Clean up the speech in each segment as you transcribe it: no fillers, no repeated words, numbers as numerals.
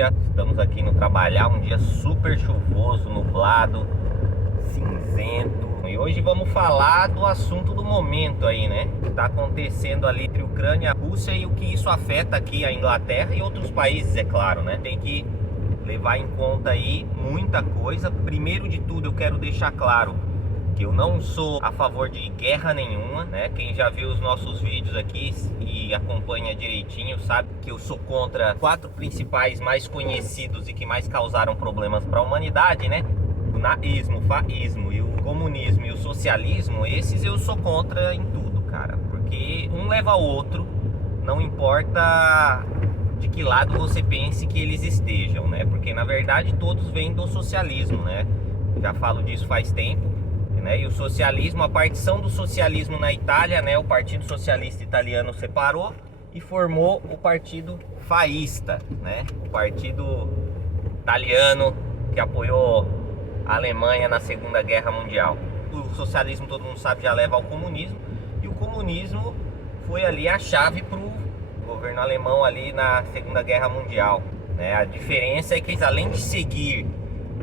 dia. Estamos aqui no trabalhar, um dia super chuvoso, nublado, cinzento. E hoje vamos falar do assunto do momento aí, né? Que tá acontecendo ali entre Ucrânia e a Rússia e o que isso afeta aqui a Inglaterra e outros países, é claro, né? Tem que levar em conta aí muita coisa. Primeiro de tudo, eu quero deixar claro que eu não sou a favor de guerra nenhuma, né? Quem já viu os nossos vídeos aqui e acompanha direitinho sabe que eu sou contra 4 principais mais conhecidos e que mais causaram problemas para a humanidade, né? O nazismo, o fascismo e o comunismo e o socialismo. Esses eu sou contra em tudo, cara, porque um leva ao outro, não importa de que lado você pense que eles estejam, né? Porque na verdade todos vêm do socialismo, né? Já falo disso faz tempo, né? E o socialismo, a partição do socialismo na Itália, né? O Partido Socialista Italiano separou e formou o Partido Faísta, né? O partido italiano que apoiou a Alemanha na Segunda Guerra Mundial. O socialismo, todo mundo sabe, já leva ao comunismo, e o comunismo foi ali a chave para o governo alemão ali na Segunda Guerra Mundial, né? A diferença é que eles, além de seguir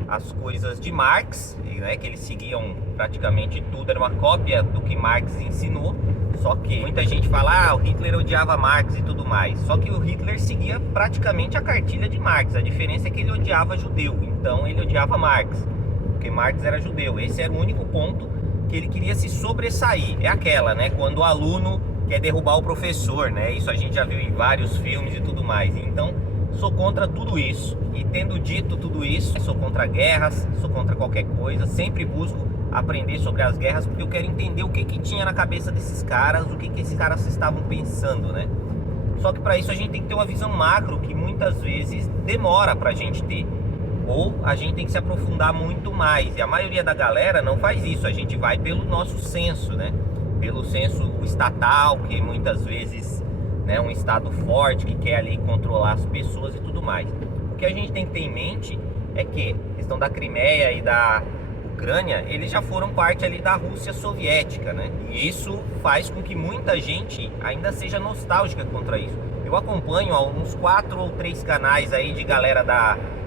as coisas de Marx, né, que eles seguiam praticamente tudo, era uma cópia do que Marx ensinou, só que muita gente fala, o Hitler odiava Marx e tudo mais, só que o Hitler seguia praticamente a cartilha de Marx. A diferença é que ele odiava judeu, então ele odiava Marx, porque Marx era judeu. Esse era o único ponto que ele queria se sobressair. É aquela, né, quando o aluno quer derrubar o professor, né? Isso a gente já viu em vários filmes e tudo mais. Então, sou contra tudo isso. E tendo dito tudo isso, sou contra guerras, sou contra qualquer coisa. Sempre busco aprender sobre as guerras, porque eu quero entender o que tinha na cabeça desses caras, o que esses caras estavam pensando, né? Só que para isso a gente tem que ter uma visão macro, que muitas vezes demora pra gente ter. Ou a gente tem que se aprofundar muito mais. E a maioria da galera não faz isso. A gente vai pelo nosso senso, né? Pelo senso estatal, que muitas vezes, né, um estado forte que quer ali controlar as pessoas e tudo mais. O que a gente tem que ter em mente é que a questão da Crimeia e da Ucrânia, eles já foram parte ali da Rússia soviética, né? E isso faz com que muita gente ainda seja nostálgica contra isso. Eu acompanho uns 4 ou 3 canais aí de galera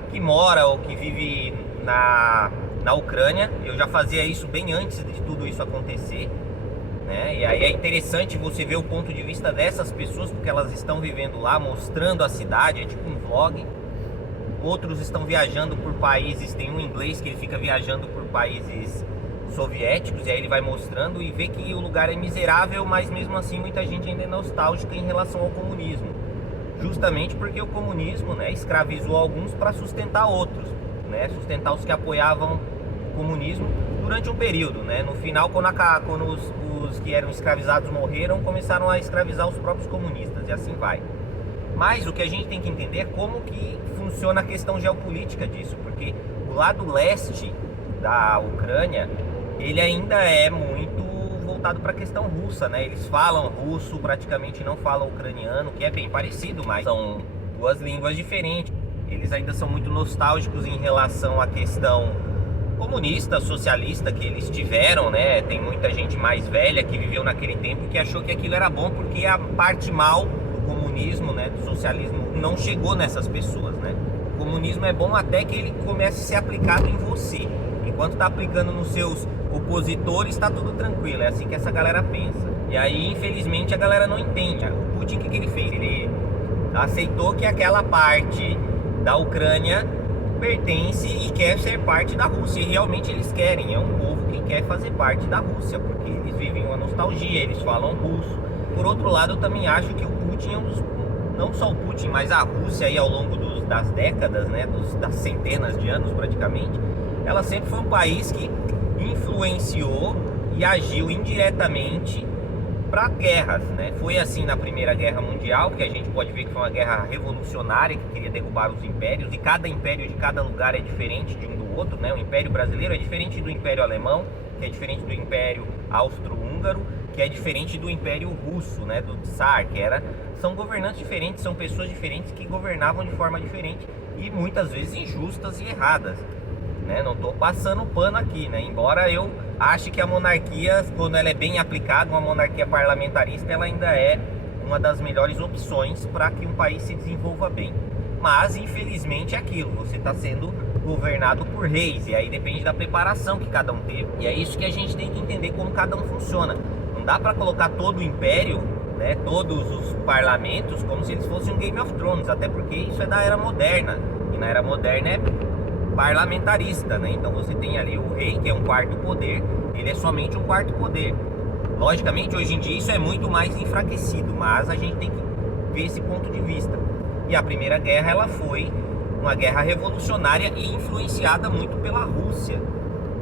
que mora ou que vive na Ucrânia. Eu já fazia isso bem antes de tudo isso acontecer, né? E aí é interessante você ver o ponto de vista dessas pessoas, porque elas estão vivendo lá, mostrando a cidade, é tipo um vlog. Outros estão viajando por países, tem um inglês que ele fica viajando por países soviéticos, e aí ele vai mostrando e vê que o lugar é miserável, mas mesmo assim muita gente ainda é nostálgica em relação ao comunismo. Justamente porque o comunismo, né, escravizou alguns para sustentar outros, né? Sustentar os que apoiavam o comunismo durante um período, né? No final, quando os que eram escravizados morreram, começaram a escravizar os próprios comunistas, e assim vai. Mas o que a gente tem que entender é como que funciona a questão geopolítica disso, porque o lado leste da Ucrânia, ele ainda é muito voltado para a questão russa, né? Eles falam russo, praticamente não falam ucraniano, que é bem parecido, mas são 2 línguas diferentes. Eles ainda são muito nostálgicos em relação à questão comunista, socialista que eles tiveram, né? Tem muita gente mais velha que viveu naquele tempo que achou que aquilo era bom, porque a parte mal do comunismo, né, do socialismo, não chegou nessas pessoas, né? O comunismo é bom até que ele comece a ser aplicado em você. Enquanto tá aplicando nos seus opositores, tá tudo tranquilo. É assim que essa galera pensa. E aí, infelizmente, a galera não entende. O Putin, o que ele fez? Ele aceitou que aquela parte da Ucrânia pertence e quer ser parte da Rússia. E realmente eles querem. É um povo que quer fazer parte da Rússia, porque eles vivem uma nostalgia, eles falam russo. Por outro lado, eu também acho que o Putin é um dos... Não só o Putin, mas a Rússia aí ao longo das décadas, né, das centenas de anos praticamente, ela sempre foi um país que influenciou e agiu indiretamente para guerras, né? Foi assim na Primeira Guerra Mundial, que a gente pode ver que foi uma guerra revolucionária que queria derrubar os impérios, e cada império de cada lugar é diferente de um do outro, né? O Império Brasileiro é diferente do Império Alemão, que é diferente do Império Austro-Húngaro, que é diferente do Império Russo, né? Do Tsar, são governantes diferentes, são pessoas diferentes que governavam de forma diferente e muitas vezes injustas e erradas, né? Não estou passando pano aqui, né? Embora eu ache que a monarquia, quando ela é bem aplicada, uma monarquia parlamentarista, ela ainda é uma das melhores opções para que um país se desenvolva bem. mas infelizmente é aquilo, você está sendo governado por reis, e aí depende da preparação que cada um teve. E é isso que a gente tem que entender, como cada um funciona. Não dá para colocar todo o império, né, todos os parlamentos, como se eles fossem um Game of Thrones, até porque isso é da era moderna, e na era moderna é parlamentarista, né? Então você tem ali o rei, que é um quarto poder, ele é somente um quarto poder. Logicamente, hoje em dia isso é muito mais enfraquecido, mas a gente tem que ver esse ponto de vista. E a Primeira Guerra, ela foi uma guerra revolucionária e influenciada muito pela Rússia,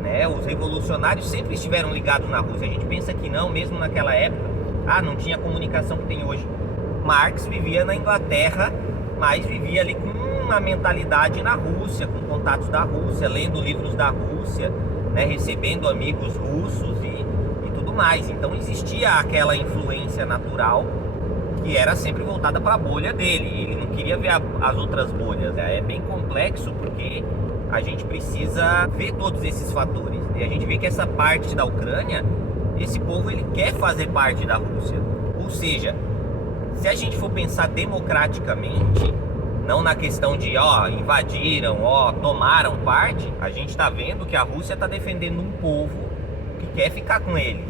né? Os revolucionários sempre estiveram ligados na Rússia. A gente pensa que não, mesmo naquela época, não tinha a comunicação que tem hoje. Marx vivia na Inglaterra, mas vivia ali com uma mentalidade na Rússia, com contatos da Rússia, lendo livros da Rússia, né? Recebendo amigos russos e tudo mais. Então existia aquela influência natural que era sempre voltada para a bolha dele. Ele não queria ver as outras bolhas. É bem complexo, porque a gente precisa ver todos esses fatores. E a gente vê que essa parte da Ucrânia, esse povo, ele quer fazer parte da Rússia. Ou seja, se a gente for pensar democraticamente, não na questão de invadiram, tomaram parte, a gente está vendo que a Rússia está defendendo um povo que quer ficar com eles,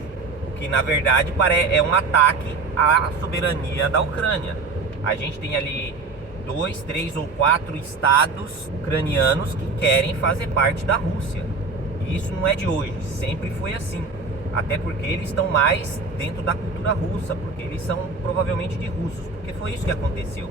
o que na verdade é um ataque à soberania da Ucrânia. A gente tem ali 2, 3 ou 4 estados ucranianos que querem fazer parte da Rússia, e isso não é de hoje, sempre foi assim. Até porque eles estão mais dentro da cultura russa, porque eles são provavelmente de russos, porque foi isso que aconteceu.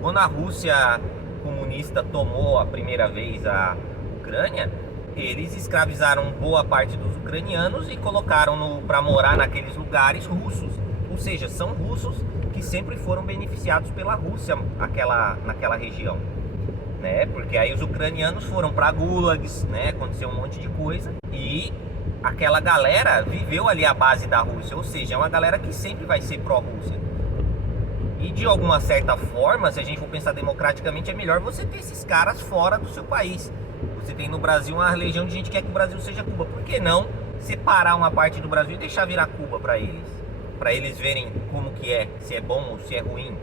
Quando a Rússia comunista tomou a primeira vez a Ucrânia, eles escravizaram boa parte dos ucranianos e colocaram para morar naqueles lugares russos. Ou seja, são russos que sempre foram beneficiados pela Rússia naquela região, né? Porque aí os ucranianos foram para gulags, né? Aconteceu um monte de coisa e aquela galera viveu ali à base da Rússia. Ou seja, é uma galera que sempre vai ser pró-Rússia. E de alguma certa forma, se a gente for pensar democraticamente, é melhor você ter esses caras fora do seu país. Você tem no Brasil uma legião de gente que quer que o Brasil seja Cuba. Por que não separar uma parte do Brasil e deixar virar Cuba para eles? Para eles verem como que é, se é bom ou se é ruim,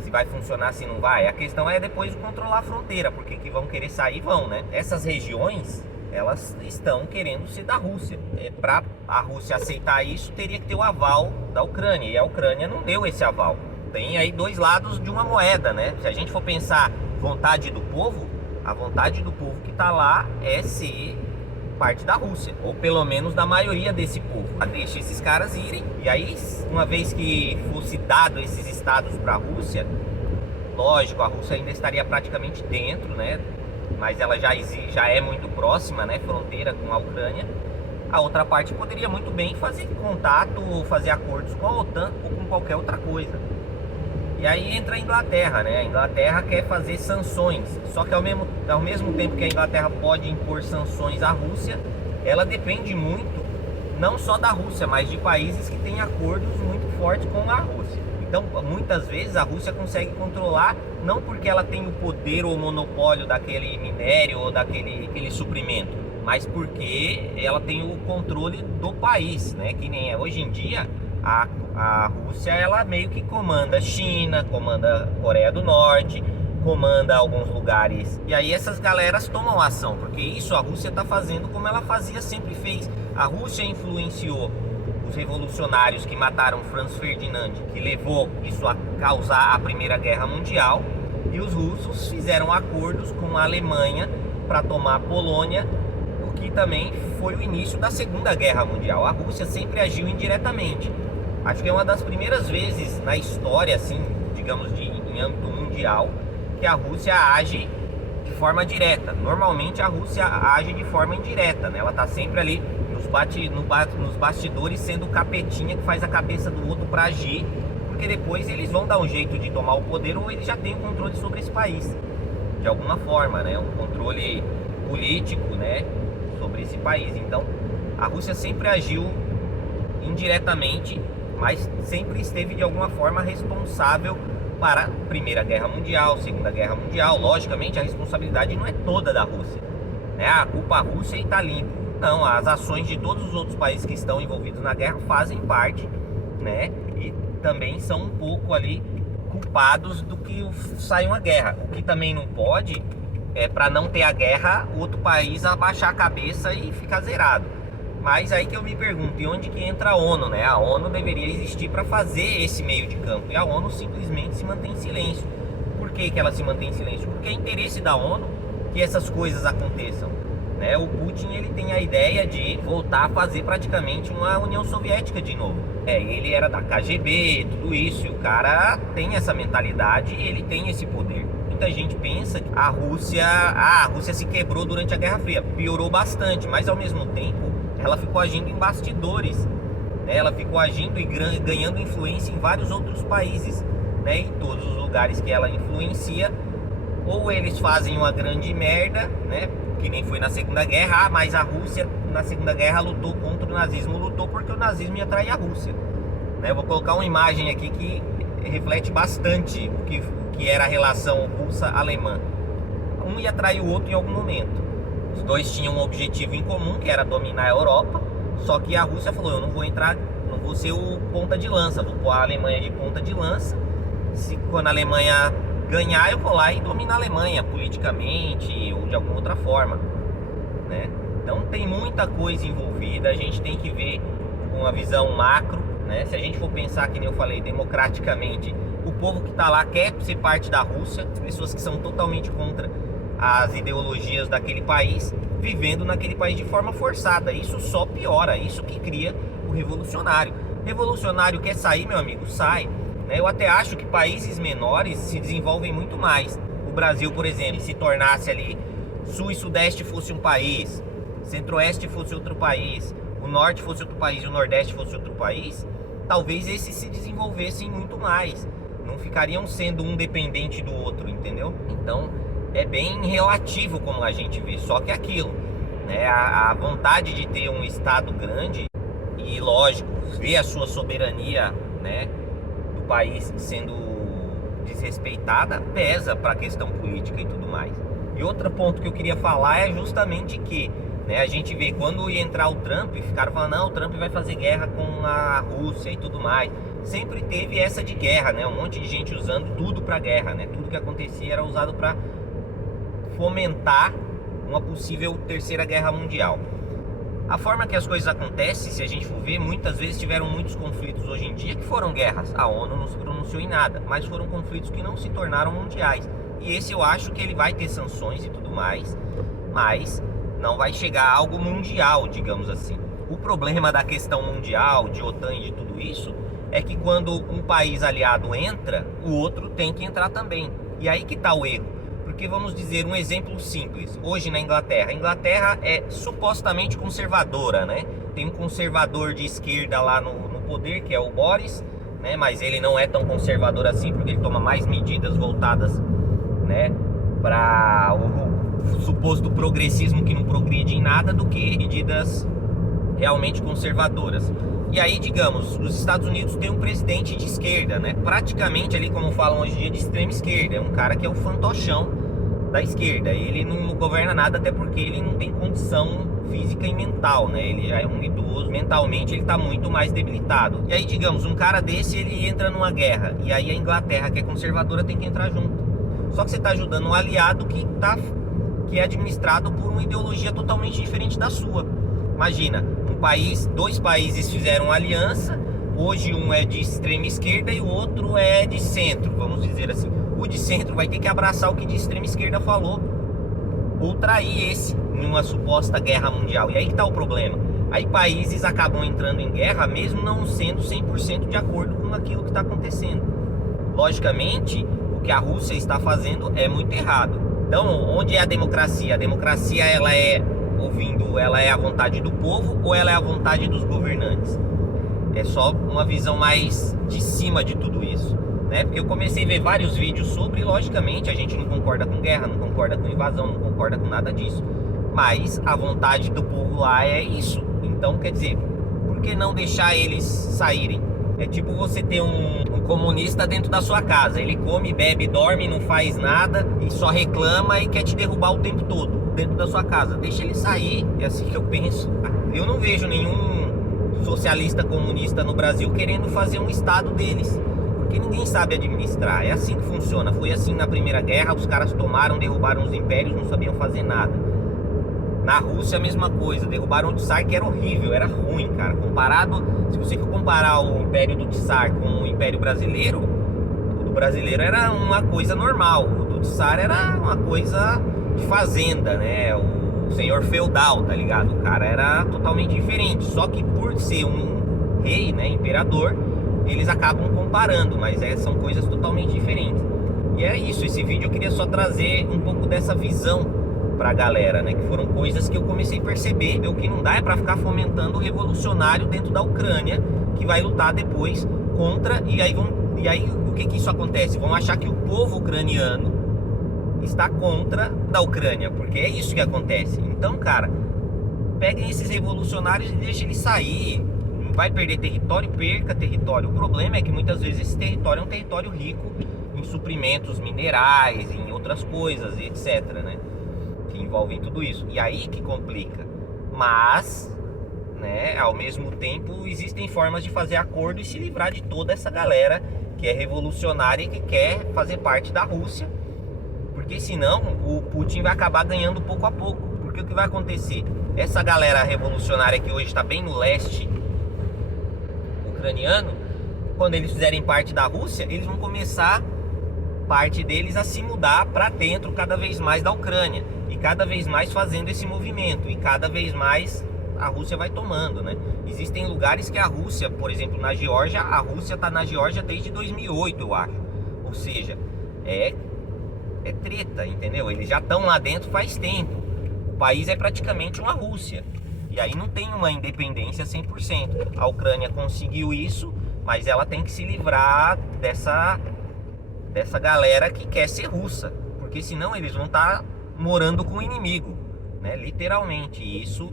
se vai funcionar, se não vai. A questão é depois controlar a fronteira, porque que vão querer sair, vão, né? Essas regiões, elas estão querendo ser da Rússia. Para a Rússia aceitar isso, teria que ter o aval da Ucrânia, e a Ucrânia não deu esse aval. Tem aí dois lados de uma moeda, né? Se a gente for pensar vontade do povo, a vontade do povo que está lá é ser parte da Rússia, ou pelo menos da maioria desse povo. Deixa esses caras irem, e aí, uma vez que fosse dado esses estados para a Rússia, lógico, a Rússia ainda estaria praticamente dentro, né? Mas ela já é muito próxima, né? Fronteira com a Ucrânia. A outra parte poderia muito bem fazer contato ou fazer acordos com a OTAN ou com qualquer outra coisa. E aí entra a Inglaterra, né? A Inglaterra quer fazer sanções, só que ao mesmo tempo que a Inglaterra pode impor sanções à Rússia, ela depende muito, não só da Rússia, mas de países que têm acordos muito fortes com a Rússia. Então, muitas vezes a Rússia consegue controlar, não porque ela tem o poder ou o monopólio daquele minério ou daquele suprimento, mas porque ela tem o controle do país, né? Que nem é hoje em dia. A Rússia, ela meio que comanda a China, comanda a Coreia do Norte, comanda alguns lugares. E aí essas galeras tomam ação, porque isso a Rússia está fazendo como ela sempre fez. A Rússia influenciou os revolucionários que mataram Franz Ferdinand, que levou isso a causar a Primeira Guerra Mundial. E os russos fizeram acordos com a Alemanha para tomar a Polônia, o que também foi o início da Segunda Guerra Mundial. A Rússia sempre agiu indiretamente. Acho que é uma das primeiras vezes na história, assim, digamos, em âmbito mundial, que a Rússia age de forma direta. Normalmente a Rússia age de forma indireta, né? Ela tá sempre ali nos bastidores, sendo o capetinha que faz a cabeça do outro para agir, porque depois eles vão dar um jeito de tomar o poder, ou eles já têm o controle sobre esse país, de alguma forma, né? Um controle político, né? Sobre esse país. Então, a Rússia sempre agiu indiretamente, mas sempre esteve de alguma forma responsável para a Primeira Guerra Mundial, Segunda Guerra Mundial. Logicamente, a responsabilidade não é toda da Rússia, né? A culpa é Rússia e está limpo. Não, as ações de todos os outros países que estão envolvidos na guerra fazem parte, né? E também são um pouco ali culpados do que sai uma guerra. O que também não pode é, para não ter a guerra, o outro país abaixar a cabeça e ficar zerado. Mas aí que eu me pergunto, e onde que entra a ONU, né? A ONU deveria existir para fazer esse meio de campo, e a ONU simplesmente se mantém em silêncio. Por que que ela se mantém em silêncio? Porque é interesse da ONU que essas coisas aconteçam, né? O Putin, ele tem a ideia de voltar a fazer praticamente uma União Soviética de novo. Ele era da KGB, tudo isso, e o cara tem essa mentalidade e ele tem esse poder. Muita gente pensa que a Rússia se quebrou durante a Guerra Fria, piorou bastante, mas ao mesmo tempo ela ficou agindo em bastidores, né? Ela ficou agindo e ganhando influência em vários outros países, né? Em todos os lugares que ela influencia, ou eles fazem uma grande merda, né? Que nem foi na Segunda Guerra, mas a Rússia na Segunda Guerra lutou contra o nazismo, lutou porque o nazismo ia trair a Rússia, né? Eu vou colocar uma imagem aqui que reflete bastante o que era a relação russa-alemã. Um ia trair o outro em algum momento. Os dois tinham um objetivo em comum, que era dominar a Europa, só que a Rússia falou, eu não vou entrar, não vou ser o ponta de lança, vou pôr a Alemanha de ponta de lança. Quando a Alemanha ganhar, eu vou lá e dominar a Alemanha politicamente ou de alguma outra forma, né? Então tem muita coisa envolvida, a gente tem que ver com uma visão macro, né? Se a gente for pensar, que nem eu falei, democraticamente, o povo que está lá quer ser parte da Rússia, as pessoas que são totalmente contra as ideologias daquele país, vivendo naquele país de forma forçada. Isso só piora, isso que cria o revolucionário. Revolucionário quer sair, meu amigo, sai. Eu até acho que países menores se desenvolvem muito mais. O Brasil, por exemplo, se tornasse ali, Sul e Sudeste fosse um país, Centro-Oeste fosse outro país, o Norte fosse outro país e o Nordeste fosse outro país, talvez esses se desenvolvessem muito mais. Não ficariam sendo um dependente do outro, entendeu? Então é bem relativo como a gente vê. Só que aquilo, né? A vontade de ter um Estado grande e, lógico, ver a sua soberania, né, do país sendo desrespeitada, pesa para a questão política e tudo mais. E outro ponto que eu queria falar é justamente que, né, a gente vê quando ia entrar o Trump, ficaram falando, não, o Trump vai fazer guerra com a Rússia e tudo mais. Sempre teve essa de guerra, né? Um monte de gente usando tudo para guerra, né? Tudo que acontecia era usado para fomentar uma possível terceira guerra mundial. A forma que as coisas acontecem, se a gente for ver, muitas vezes tiveram muitos conflitos hoje em dia que foram guerras. A ONU não se pronunciou em nada, mas foram conflitos que não se tornaram mundiais. E esse eu acho que ele vai ter sanções e tudo mais, mas não vai chegar a algo mundial, digamos assim. O problema da questão mundial, de OTAN e de tudo isso, é que quando um país aliado entra, o outro tem que entrar também. E aí que está o erro. Porque vamos dizer um exemplo simples. Hoje na Inglaterra, a Inglaterra é supostamente conservadora, né? Tem um conservador de esquerda lá no poder, que é o Boris, né? Mas ele não é tão conservador assim, porque ele toma mais medidas voltadas, né, para o suposto progressismo que não progride em nada, do que medidas realmente conservadoras. E aí, digamos, os Estados Unidos tem um presidente de esquerda, né? Praticamente ali, como falam hoje em dia, de extrema esquerda. É um cara que é o fantochão da esquerda. Ele não governa nada, até porque ele não tem condição física e mental, né? Ele já é um idoso, mentalmente ele tá muito mais debilitado. E aí, digamos, um cara desse, ele entra numa guerra, e aí a Inglaterra, que é conservadora, tem que entrar junto. Só que você tá ajudando um aliado que é administrado por uma ideologia totalmente diferente da sua. Imagina, dois países fizeram aliança, hoje um é de extrema esquerda e o outro é de centro, vamos dizer assim. O de centro vai ter que abraçar o que de extrema esquerda falou, ou trair esse em uma suposta guerra mundial. E aí que tá o problema. Aí países acabam entrando em guerra mesmo não sendo 100% de acordo com aquilo que está acontecendo. Logicamente, o que a Rússia está fazendo é muito errado. Então, onde é a democracia? A democracia, ela é a vontade do povo ou ela é a vontade dos governantes? É só uma visão mais de cima de tudo isso, né? Porque eu comecei a ver vários vídeos sobre, e logicamente a gente não concorda com guerra, não concorda com invasão, não concorda com nada disso, mas a vontade do povo lá é isso. Então, quer dizer, por que não deixar eles saírem? É tipo você ter um comunista dentro da sua casa. Ele come, bebe, dorme, não faz nada e só reclama e quer te derrubar o tempo todo dentro da sua casa. Deixa ele sair, é assim que eu penso. Eu não vejo nenhum socialista comunista no Brasil querendo fazer um estado deles, Porque ninguém sabe administrar. É assim que funciona. Foi assim na Primeira Guerra, os caras tomaram, derrubaram os impérios, não sabiam fazer nada. Na Rússia a mesma coisa, derrubaram o Tsar, que era horrível, era ruim, cara. Comparado, se você for comparar o Império do Tsar com o Império Brasileiro, o do brasileiro era uma coisa normal, o do Tsar era uma coisa de fazenda, né? O senhor feudal, tá ligado? O cara era totalmente diferente, só que por ser um rei, né, imperador, eles acabam comparando, mas são coisas totalmente diferentes. E é isso, esse vídeo eu queria só trazer um pouco dessa visão pra galera, né? Que foram coisas que eu comecei a perceber. O que não dá é pra ficar fomentando o revolucionário dentro da Ucrânia, que vai lutar depois contra, e aí o que isso acontece? Vão achar que o povo ucraniano está contra da Ucrânia, porque é isso que acontece. Então, cara, peguem esses revolucionários e deixem eles sair. Vai perder território, perca território. O problema é que muitas vezes esse território é um território rico em suprimentos minerais, em outras coisas, etc, né? Que envolvem tudo isso. E aí que complica. Mas, né, ao mesmo tempo, existem formas de fazer acordo e se livrar de toda essa galera que é revolucionária e que quer fazer parte da Rússia. Porque senão o Putin vai acabar ganhando pouco a pouco. Porque o que vai acontecer? Essa galera revolucionária que hoje está bem no leste ucraniano, quando eles fizerem parte da Rússia, eles vão começar, parte deles, a se mudar para dentro cada vez mais da Ucrânia, e cada vez mais fazendo esse movimento, e cada vez mais a Rússia vai tomando, né? Existem lugares que a Rússia, por exemplo, na Geórgia, a Rússia está na Geórgia desde 2008, eu acho. Ou seja, é treta, entendeu? Eles já estão lá dentro faz tempo. O país é praticamente uma Rússia. E aí não tem uma independência 100%. A Ucrânia conseguiu isso, mas ela tem que se livrar dessa galera que quer ser russa. Porque senão eles vão estar morando com o inimigo, né? Literalmente. E isso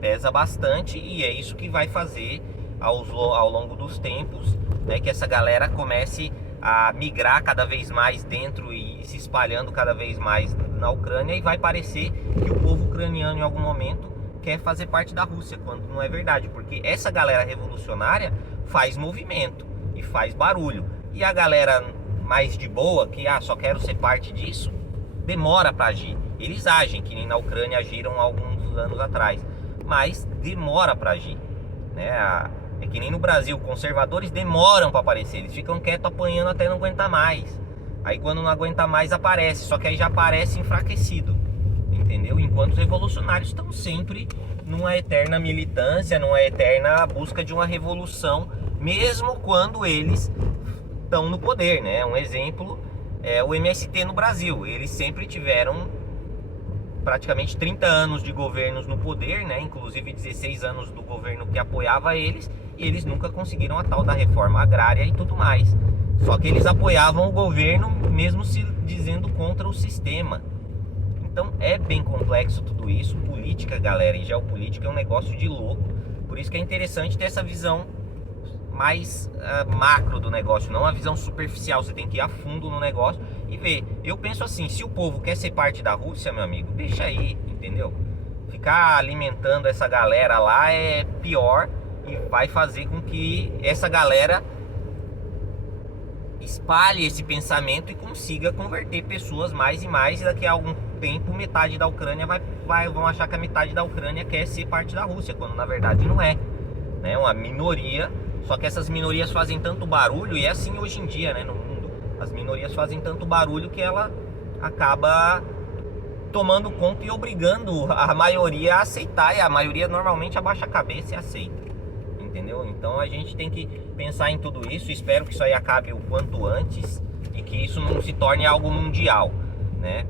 pesa bastante, e é isso que vai fazer ao longo dos tempos, né, que essa galera comece a migrar cada vez mais dentro e se espalhando cada vez mais na Ucrânia, e vai parecer que o povo ucraniano em algum momento quer fazer parte da Rússia, quando não é verdade, porque essa galera revolucionária faz movimento e faz barulho, e a galera mais de boa, que só quero ser parte disso, demora para agir. Eles agem, que nem na Ucrânia agiram há alguns anos atrás, mas demora para agir, né? É que nem no Brasil, conservadores demoram para aparecer, eles ficam quietos apanhando até não aguentar mais. Aí quando não aguenta mais aparece, só que aí já aparece enfraquecido, entendeu? Enquanto os revolucionários estão sempre numa eterna militância, numa eterna busca de uma revolução, mesmo quando eles estão no poder, né? Um exemplo é o MST no Brasil. Eles sempre tiveram praticamente 30 anos de governos no poder, né? Inclusive 16 anos do governo que apoiava eles, e eles nunca conseguiram a tal da reforma agrária e tudo mais. Só que eles apoiavam o governo mesmo se dizendo contra o sistema. Então é bem complexo tudo isso. Política, galera, e geopolítica é um negócio de louco. Por isso que é interessante ter essa visão mais macro do negócio, não a visão superficial. Você tem que ir a fundo no negócio e ver. Eu penso assim, se o povo quer ser parte da Rússia, meu amigo, deixa aí, entendeu? Ficar alimentando essa galera lá é pior, e vai fazer com que essa galera espalhe esse pensamento e consiga converter pessoas mais e mais, e daqui a algum tempo metade da Ucrânia vão achar que a metade da Ucrânia quer ser parte da Rússia, quando na verdade não é, né? Uma minoria. Só que essas minorias fazem tanto barulho, e é assim hoje em dia, né, no mundo. As minorias fazem tanto barulho que ela acaba tomando conta e obrigando a maioria a aceitar, e a maioria normalmente abaixa a cabeça e aceita, entendeu? Então a gente tem que pensar em tudo isso. Espero que isso aí acabe o quanto antes e que isso não se torne algo mundial, né?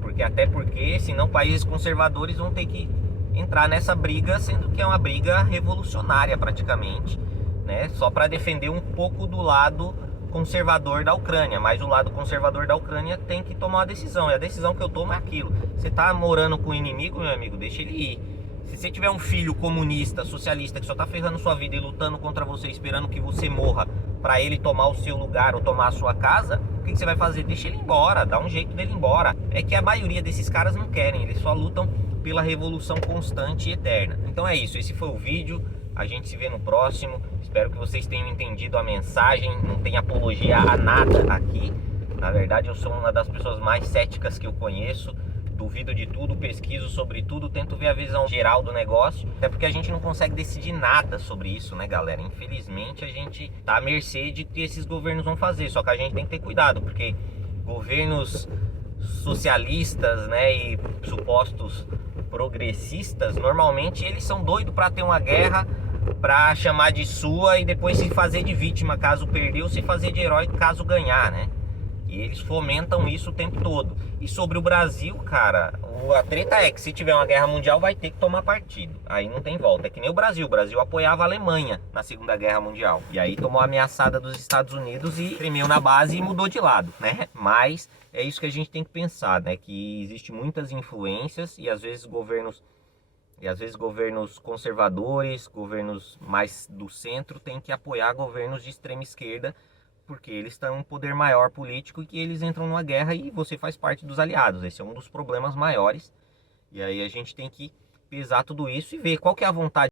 Porque senão países conservadores vão ter que entrar nessa briga, sendo que é uma briga revolucionária praticamente, né? Só para defender um pouco do lado conservador da Ucrânia, mas o lado conservador da Ucrânia tem que tomar uma decisão, e a decisão que eu tomo é aquilo. Você tá morando com o inimigo, meu amigo, deixa ele ir. Se você tiver um filho comunista, socialista, que só tá ferrando sua vida e lutando contra você, esperando que você morra para ele tomar o seu lugar ou tomar a sua casa, o que você vai fazer? Deixa ele embora, dá um jeito dele ir embora. É que a maioria desses caras não querem, eles só lutam pela revolução constante e eterna. Então é isso, esse foi o vídeo. A gente se vê no próximo. Espero que vocês tenham entendido a mensagem. Não tem apologia a nada aqui. Na verdade, eu sou uma das pessoas mais céticas que eu conheço. Duvido de tudo, pesquiso sobre tudo, tento ver a visão geral do negócio. Até porque a gente não consegue decidir nada sobre isso, né, galera? Infelizmente, a gente tá à mercê de que esses governos vão fazer. Só que a gente tem que ter cuidado, porque governos socialistas, né, e supostos progressistas, normalmente eles são doidos para ter uma guerra, para chamar de sua e depois se fazer de vítima caso perder, ou se fazer de herói caso ganhar, né? E eles fomentam isso o tempo todo. E sobre o Brasil, cara, a treta é que se tiver uma guerra mundial vai ter que tomar partido. Aí não tem volta. É que nem o Brasil. O Brasil apoiava a Alemanha na Segunda Guerra Mundial. E aí tomou a ameaçada dos Estados Unidos e tremeu na base e mudou de lado, né? Mas é isso que a gente tem que pensar, né? Que existe muitas influências e às vezes governos conservadores, governos mais do centro têm que apoiar governos de extrema esquerda, porque eles têm um poder maior político e que eles entram numa guerra e você faz parte dos aliados. Esse é um dos problemas maiores. E aí a gente tem que pesar tudo isso e ver qual que é a vontade